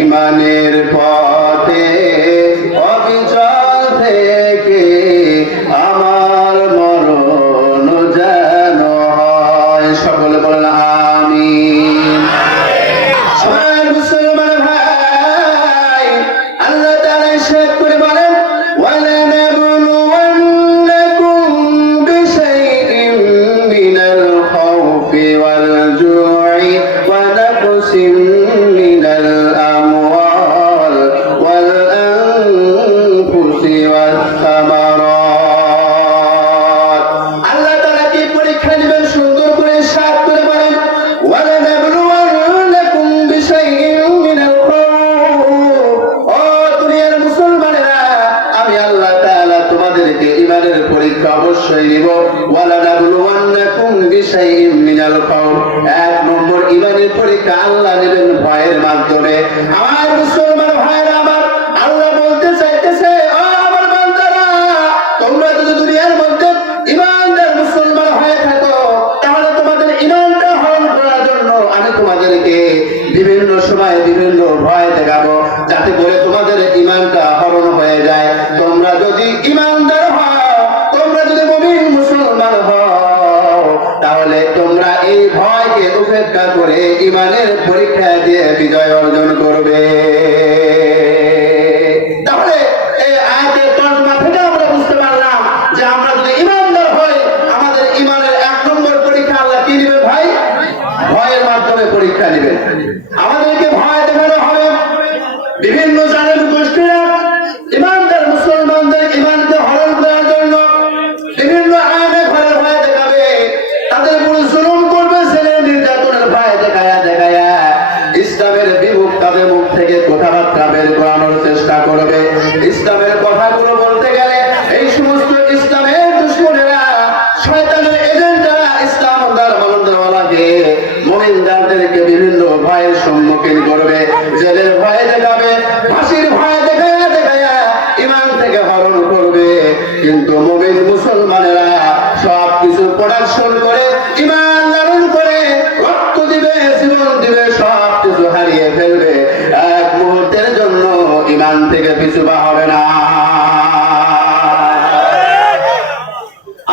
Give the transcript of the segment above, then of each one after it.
ইমানের পথে অবিচল থেকে আমার মরণ যেন হয়। সকলে বলেন আমিন। আমার মুসলমান ভাই, আল্লাহ তাআলা ইরশাদ করে বলেন, ওয়ালানাবলুওয়ান্নাকুম বিশাইইন মিনাল খাউফি ওয়াল জু'i ওয়া নাকসিম মিনাল আমওয়াল ওয়াল আনফুসি ওয়াস সামারাত। আল্লাহ তাআলা কি পরীক্ষা নেবেন? সুন্দর করে ইরশাদ করে বলেন, ওয়ালানাবলুওয়ান্নাকুম বিশাইইন মিনাল খাউফ। ও দুনিয়ার মুসলমানেরা, আমি আল্লাহ তাআলা তোমাদেরকে ঈমানের পরীক্ষা অবশ্যই নিব। ওয়ালানাবলুওয়ান্নাকুম বিশাইইন মিনাল খাউফ, এক নম্বর ঈমানের পরীক্ষা আল্লাহ নেবেন ভয়ের মাধ্যমে। আমার মুসলমান ভাইরা আমার, আল্লাহ বলতে চাইতেছে, ও আমার বান্দারা, তোমরা যদি দুনিয়ার মধ্যে ঈমানদার মুসলমান হয়ে থাকো, তাহলে তোমাদের ঈমানটা হরণ করার জন্য আমি তোমাদেরকে বিভিন্ন সময় বিভিন্ন ভয় দেখাবো, যাতে করে তোমাদের ঈমানটা হরণ হয়ে যায়। তোমরা যদি ঈমানদার হও, তোমরা যদি মুমিন মুসলমান হও, তাহলে তোমরা এই ভয়কে উপেক্ষা করে ঈমানের পরীক্ষা দিয়ে বিজয় অর্জন করবে। তাহলে এই আয়াতের তর্জমা থেকে আমরা বুঝতে পারলাম যে আমরা যদি ঈমানদার হই, আমাদের ঈমানের এক নম্বর পরীক্ষা আল্লাহ কি নেবেন ভাই? ভয়ের মাধ্যমে পরীক্ষা নেবেন। আমাদেরকে ভয় দেখানো হবে। বিভিন্ন জালেম গোষ্ঠীরা ঈমানদার মুসলমানদের ঈমানকে হরণ করার জন্য বিভিন্ন আইনে ঘরে ভয় দেখাবে, তাদের উপর জুলুম করবে, ছেলে নির্যাতনের ভয় দেখায়া দেখায়া ইসলামের বিমুখ তাদের মুখ থেকে কথাবার্তা বের করানোর চেষ্টা করবে। ইসলামের কথাগুলো বলতে গেলে এই সমস্ত ইসলামের দুশমনেরা, শয়তানের এজেন্টরা ইসলাম ধর্মাবলম্বীদেরকে, মুমিনদেরকে বিভিন্ন ভয়ের সম্মুখীন করবে, জেলের ভয় দেখাবে, ফাঁসির ভয় দেখায়া দেখায়া ঈমান থেকে হরণ করবে। কিন্তু মুমিন মুসলমানেরা সব কিছু প্রোডাকশন করে, ঈমান লালন করে, রক্ত দিবে, জীবন দিবে, সব কিছু হারিয়ে ফেলবে, এক মুহূর্তের জন্য ঈমান থেকে পিছু পা হবে না।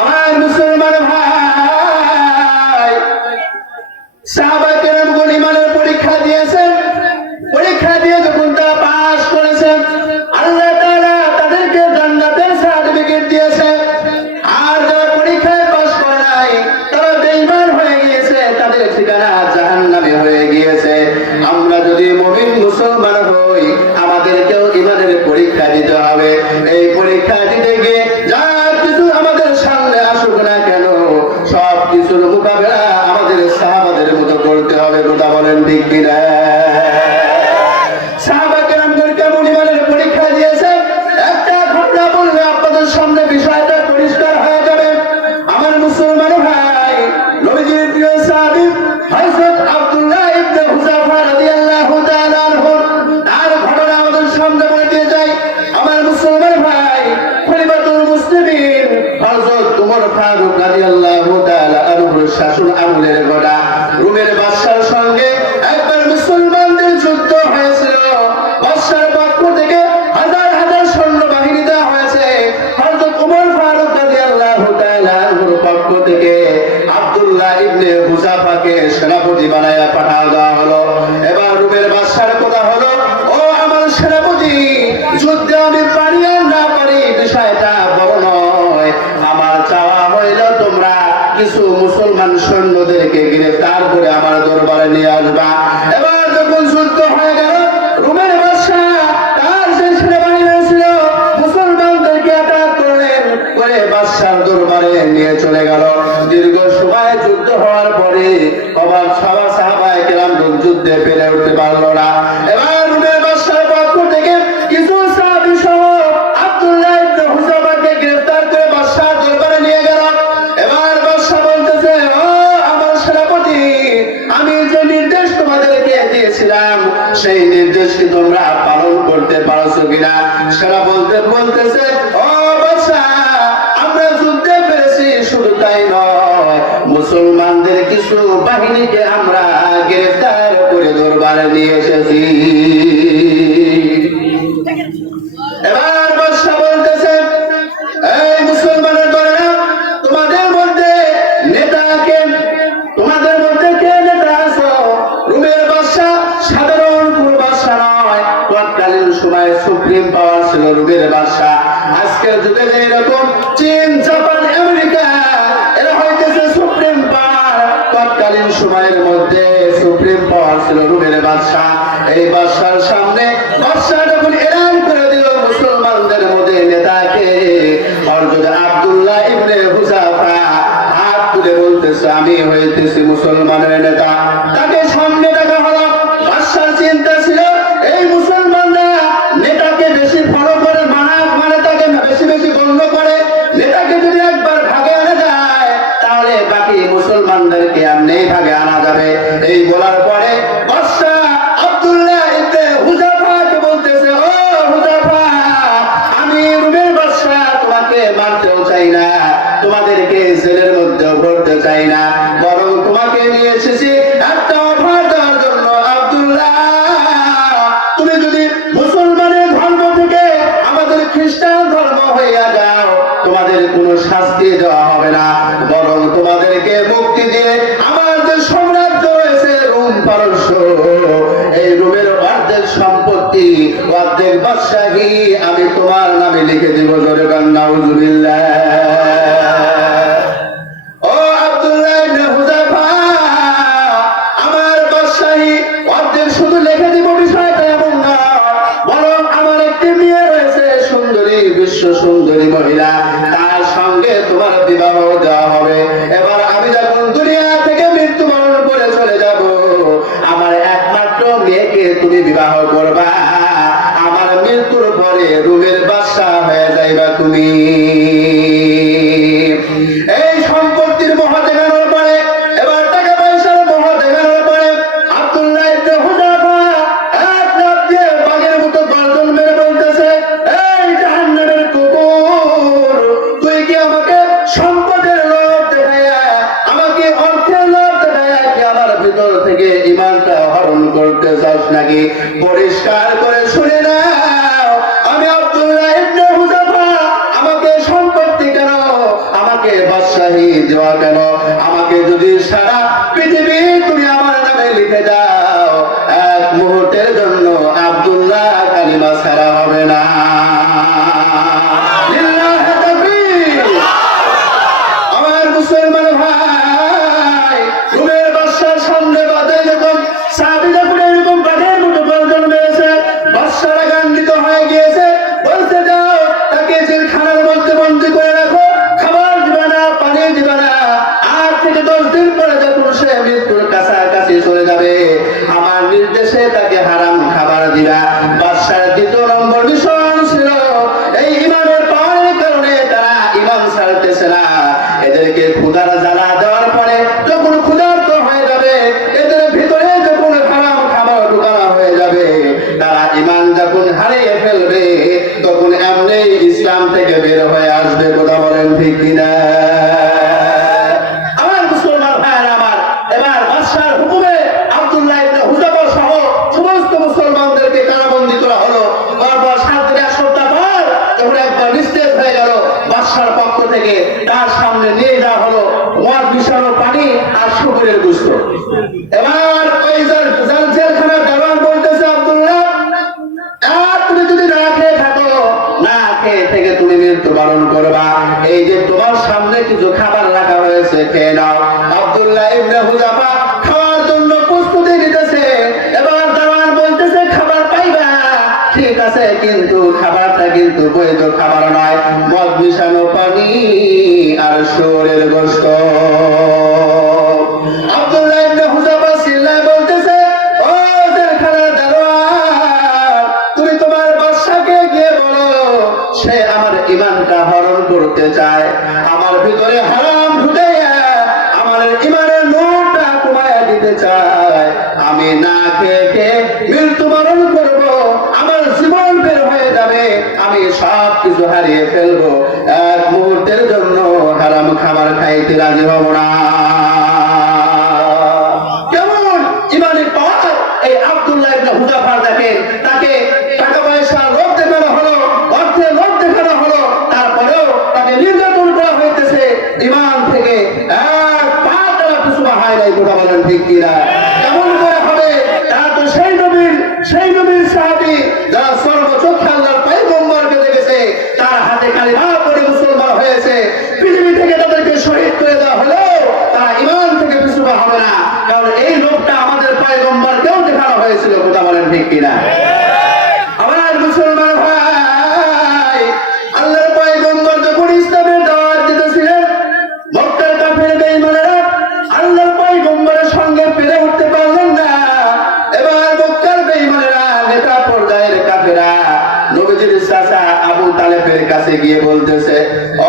আমার মুসলমান ভাই, সাহাবায়ে কেরামগণ ঈমানের পরীক্ষা দিয়েছেন। পরীক্ষা দিয়ে যখন তারা পাস করেছেন, আল্লাহ তাআলা তাদেরকে জান্নাতের সার্টিফিকেট দিয়েছে। আর যারা পরীক্ষায় পাস করে নাই, তারা বেঈমান হয়ে গিয়েছে, তাদের ঠিকানা জাহান্নামে হয়ে গিয়েছে। আমরা যদি মুমিন মুসলমান হই, আমাদেরকেও ঈমানের পরীক্ষা দিতে হবে। এই পরীক্ষা দিতে গিয়ে যা কিছু আমাদের সামনে আসুক না কেন, সব কিছুর মোকাবেলা আমাদের সাহাবাদের মতো করতে হবে। কথা বলেন ঠিক কিনা? সাহাবায়ে কেরামগণ কেমন ঈমানের পরীক্ষা দিয়েছে, একটা ঘটনা বললে আপনাদের সামনে বিষয়টা পরিষ্কার হয়ে যাবে। আমার মুসলমান ভাই, নবীজির প্রিয় সাহাবী হযরত আব্দুল্লাহ ইবনে হুযাফা রাদিয়াল্লাহু তাআলা আনহু, তার ঘটনা আমাদের সামনে বলে দিয়ে যাই। আমার মুসলমান ভাই, খলিফাতুল মুসলিমিন হযরত ওমর ফারুক রাদিয়াল্লাহু তাআলা আনহুর শাসন আমলের ঘটনা। রোমের বাদশার সঙ্গে একবার মুসলমানদের যুদ্ধ হয়েছিল। বাদশার পক্ষ থেকে হাজার হাজার সৈন্যবাহিনী দেওয়া হয়েছে। হযরত ওমর ফারুক রাদিয়াল্লাহু তাআলা আনহুর পক্ষ থেকে আব্দুল্লাহ ইবনে হুযাফাকে সেনাপতি বানায়া পাঠানো দেওয়া হলো। এবার রোমের বাদশার কথা হলো, ও আমার সেনাপতি, যুদ্ধে আমি পারি আর না পারি বিষয়টা বড় নয়, আমার চাওয়া হইল তোমরা কিছু মুসলমান সৈন্যদেরকে গ্রেফতার করে আমার দরবারে নিয়ে আসবা। এবার যখন যুদ্ধ হয়ে গেল, রোমের বাদশা তার যে সেনাবাহিনী ছিল মুসলমানদেরকে আটক করলেন, করে বাদশার দরবারে নিয়ে চলে গেল। দীর্ঘ সময় যুদ্ধ হওয়ার পরে আবার সাহাবায়ে কেরামগণ যুদ্ধে পেরে উঠতে পারল না। এবার রোমের বাদশার পক্ষ থেকে কিছু সাহাবী সহ আব্দুল্লাহ ইবনে হুযাফাকে গ্রেফতার করে বাদশার দরবারে নিয়ে গেল। এবার বাদশা বলতেছে, ও আমার সেনাপতি, আমি যে নির্দেশ তোমাদেরকে দিয়েছিলাম সেই নির্দেশ কি তোমরা পালন করতে পারছো কিনা? সেটা বলতেছে, ও বাদশা, আমরা যুদ্ধে পেরেছি, শুধু তাই নয়, মুসলমানদের কিছু বাহিনীকে আমরা গ্রেফতার করে দরবারে নিয়ে এসেছি। সময় সুপ্রিম পাওয়ার ছিল রোমের বাদশা। আজকের যুগে এরকম চীন, জাপান, আমেরিকা এরা হইতেছে সুপ্রিম পাওয়ার। তৎকালীন সময়ের মধ্যে সুপ্রিম পাওয়ার ছিল রোমের বাদশা। এই বাদশার সামনে বাদশা যখন এলান করে দিল মুসলমানদের মধ্যে নেতাকে, হযরত আব্দুল্লাহ ইবনে হুযাফা হাত তুলে বলতেছে আমি হইতেছি মুসলমানের নেতা। তাকে সামনে ডাকা হলো। বাদশার চিন্তা ছিল এই মুসলমানরা নেতাকে বেশি ফলো করে, মানে তাকে বেশি বেশি গণ্য করে। নেতাকে যদি একবার ভাগে আনা যায় তাহলে বাকি মুসলমানদেরকে এমনি ভাগে আনা যাবে। এই বলার পরে বাদশা আব্দুল্লাহ ইবনে হুযাফাকে বলতেছে ও হুযাফা, আমি রোমের বাদশা, তোমাকে মারতেও চাই না, তোমাদেরকে জেলের মধ্যে ভরতে চাই না, বরং তোমাকে নিয়ে এসেছি একটা অফার দেওয়ার জন্য। আব্দুল্লাহ, তুমি যদি মুসলমানের ধর্ম থেকে আমাদের খ্রিস্টান ধর্ম হইয়া যাও, তোমাদের কোনো শাস্তি দেওয়া হবে না, বরং তোমাদেরকে মুক্তি দিয়ে আমার যে সাম্রাজ্য রয়েছে রোম পারস্য, এই রোমের অর্ধেক সম্পত্তি, অর্ধেক বাদশাহী আমি তোমার নামে লিখে দিব। জোরে বলেন নাউজুবিল্লাহ। ও আব্দুল্লাহ ইবনে হুযাফা, আমার বাদশাহী অর্ধেক শুধু লিখে দিব বিষয়টা এমন না, বরং আমার একটি মেয়ে রয়েছে সুন্দরী, বিশ্ব সুন্দরী মহিলা, তার সঙ্গে তোমার বিবাহ দেওয়া হবে। এবার আমি যখন দুনিয়া থেকে মৃত্যুবরণ করে চলে যাব, আমার একমাত্র মেয়েকে তুমি বিবাহ করবা, আমার মৃত্যুর পরে রোমের বাদশা হয়ে যাইবা তুমি। এই সম্পত্তির মোহ দেখানোর পরে, এবার টাকা পয়সার মোহ দেখানোর পরে আব্দুল্লাহ ইবনে হুযাফা এক লাফ দিয়ে বাঘের মতো গর্জন মেরে বলতেছে, এই জাহান্নামের কুকুর, তুই কি আমাকে সম্পদের লোভ দেখাইয়া, আমাকে অর্থের লোভ দেখাইয়া কি আমার ভিতর থেকে ঈমানটা হরণ করতে চাস নাকি? পরিষ্কার করে শুনে নাও, আমি আব্দুল্লাহ ইবনে হুযাফা, আমাকে সম্পত্তি কেন, আমাকে বাদশাহী দেওয়া কেন, আমাকে যদি সারা পৃথিবী তুমি আমার নামে লিখে দাও, এক মুহূর্তের জন্য আব্দুল্লাহ কালিমা ছাড়া হবে না। লিল্লাহি তাকবীর। আমার মুসলমান ভাই, রোমের বাদশার সামনে বাদে যখন সাহাবী যখন এরকম বাঘের মতো গর্জন মেরেছে, বাদশা রাগান্বিত হয়ে গিয়েছে, বলতে যাও তাকে জেলখানার মধ্যে বন্দী করে রাখো, খাবার দিবে না, পানি দিবে না, 8 থেকে 10 দিন পরে যখন সে মৃত্যুর কাছাকাছি চলে যাবে, আমার নির্দেশে তাকে হারাম খাবার দিবা। বাদশার দ্বিতীয় নম্বর মিশন ছিল এই ঈমানের পাওয়ারের কারণে তারা ঈমান ছাড়তেছে না, এদেরকে ক্ষুধার জ্বালা দেওয়ার পরে যখন ক্ষুধার্ত হয়ে যাবে, এদের ভিতরে যখন হারাম খাবার ঢুকানো হয়ে যাবে, তারা ঈমান যখন হারিয়ে ফেলবে, তখন এমনি ইসলাম থেকে বের হয়ে আসবে। কথা বলেন ঠিক কিনা? আমার মুসলমান ভাইয়েরা আমার, এবার বাদশার হুকুমে আব্দুল্লাহ ইবনে হুযাফা সহ সমস্ত মুসলমানদেরকে কারাবন্দী করা হলো। তারপর 7 থেকে 1 সপ্তাহ পর যখন একবার নিস্তেজ হয়ে গেল, বাদশার পক্ষ থেকে তার সামনে নিয়ে যাওয়া হলো মদ মিশানো পানি আর শুকরের গোশত। এবার ওই জেলখানার দারোয়ান বলতেছে, আব্দুল্লাহ, তুমি যদি না খেয়ে থাকো, না খেয়ে থেকে তুমি মৃত্যুবরণ করবা, এই যে তোমার সামনে কিছু খাবার রাখা হয়েছে, খেয়ে নাও। আব্দুল্লাহ ইবনে হুযাফা খাওয়ার জন্য প্রস্তুতি নিতেছে। এবার দারোয়ান বলতেছে, খাবার পাইবা, ঠিক আছে, কিন্তু খাবারটা কিন্তু বৈধ খাবার নয়, মদ মিশানো পানি আর শুকরের গোশত। আব্দুল্লাহ ইবনে হুযাফা চিল্লায় বলতেছে, ও জেলখানার দারোয়ান, তুমি তোমার বাদশাকে গিয়ে বলো, সে আমার ঈমানটা হরণ করতে চায়, আমার ভিতরে হারাম ঢুকাইয়া আমার ঈমানের নূরটা কমাইয়া দিতে চায়, আমি না খেয়ে খেয়ে মৃত্যুবরণ করব, আমার জীবন বের হয়ে যাবে, আমি সব কিছু হারিয়ে ফেলবো, এক মুহূর্তের জন্য হারাম খাবার খাইতে রাজি হব না। কেমন ঈমানের পাওয়ার এই আব্দুল্লাহ ইবনে হুযাফা! দেখেন, তাকে টাকা পয়সা লোভ দেখানো হলো, অর্থের লোভ দেখানো হলো, তারপরেও তাকে নির্যাতন করা হইতেছে, ঈমান থেকে এক পা তারা পিছু হয় নাই। কথা বলেন ঠিক কিনা? কেমন করে হবে? তারা তো সেই নবীর সাহাবী যারা সর্বচক্ষু কিনা? আমার মুসলমান ভাই, আল্লাহর পয়গম্বর যখন ইসলামের দাওয়াত দিতেছিলেন, মক্কার কাফের বেঈমানেরা আল্লাহর পয়গম্বরের সঙ্গে পেরে উঠতে পারলেন না। এবার মক্কার বেঈমানেরা নেতা পর্যায়ের কাফেরা নবীজির চাচা আবু তালেবের কাছে গিয়ে বলতেছে,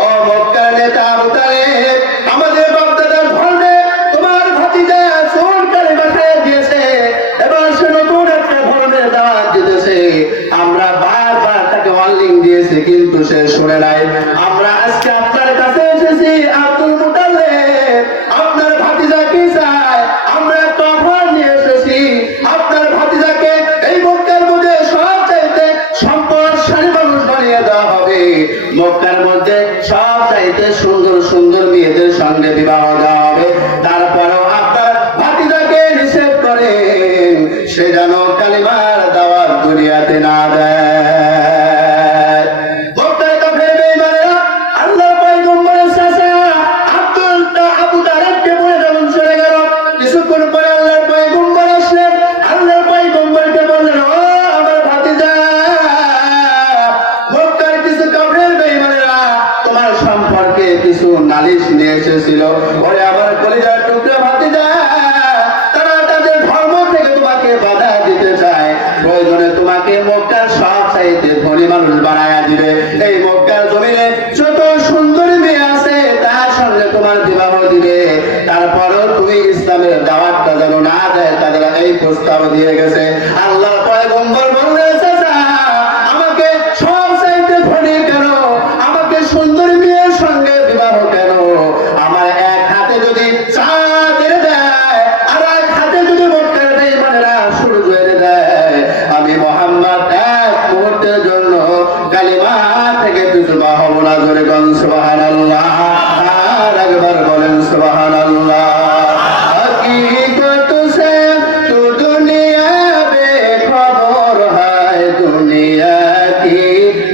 ও মক্কার নেতা আবু তালেব, আমাদের বাপ-দাদার ধর্মে তোমার ভাতিজা চোর কালেমা খাইয়ে দিয়েছে, এবার সে নতুন একটা ধর্মের দাওয়াত দিতেছে। আমরা বারবার তাকে ওয়ার্নিং দিয়েছি কিন্তু সে শুনে নাই। আমরা আজকে আপনার কাছে এসেছি আব্দুল মুতাল্লিব, আপনার ভাতিজা কি চায়? আমরা একটা অফার নিয়ে এসেছি, আপনার ভাতিজাকে এই মক্কার মধ্যে সবচাইতে সম্পদশালী মানুষ বানিয়ে দেওয়া হবে, মক্কার মধ্যে সবচাইতে সুন্দর সুন্দর মেয়েদের সঙ্গে বিবাহ দেওয়া হবে। তারপরেও আপনার ভাতিজাকে নিষেধ করেন সে যেন কালিমার দাওয়াত দুনিয়াতে না দেয়। মক্কার কাফের বেঈমানেরা আল্লাহর পয়গম্বরের চাচা আবু তালেবকে বলে যখন চলে গেল, কিছুক্ষণ পরে আল্লাহর পয়গম্বর আসলেন। আল্লাহর পয়গম্বরকে বললেন, ও আমার ভাতিজা, মক্কার কিছু কাফের বেঈমানেরা তোমার সম্পর্কে কিছু নালিশ নিয়ে এসেছিল। ওরে আমার কলিজার টুকরা ভাতিজা, তারা তাদের ধর্ম থেকে তোমাকে বাধা দিতে চায়, প্রয়োজনে তোমাকে মক্কার সবচাইতে ধনী মানুষ বানায়া দিবে। এই মক্কার জমিনে যত সুন্দরী মেয়ে আছে তার সঙ্গে তোমার বিবাহ দিবে, তারপরও তুমি ইসলামের দাওয়াতটা যেন না দেয়, তাদের এই প্রস্তাব দিয়ে গেছে। আল্লাহ পয়গম্বর বললেন, চাচা, আমাকে সবচাইতে ধনী কেন, আমাকে সুন্দরী মেয়ের সঙ্গে বিবাহ কেন? আমার এক হাতে যদি চাঁদ এনে দেয় আর এক হাতে যদি মক্কার বেঈমানেরা সূর্য এনে দেয়, আমি মুহাম্মদ এক মুহূর্তের জন্য কালিমা থেকে পিছপা হব না। জোরে বলেন সুবহানাল্লাহ, আর একবার বলেন সুবহানাল্লাহ। हकीकत से तू दुनिया बेखबर है, दुनिया की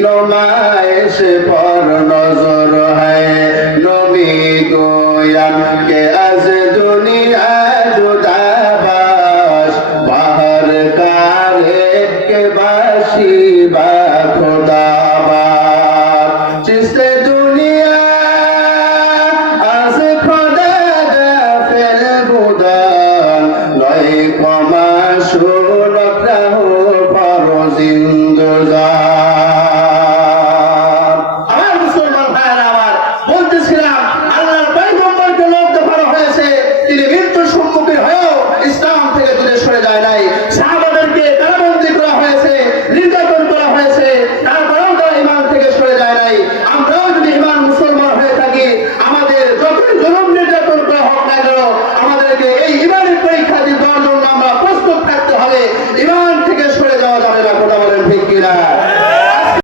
नुमाइश पर नजर है, नबी गोयम के अज दुनिया जुदा बाश, बाहर कारे के बाशी बा खुदा बात, जिससे दुनिया आज खुदा गाफिल बुदान, नए कमा शुनक रहो पर जिंदा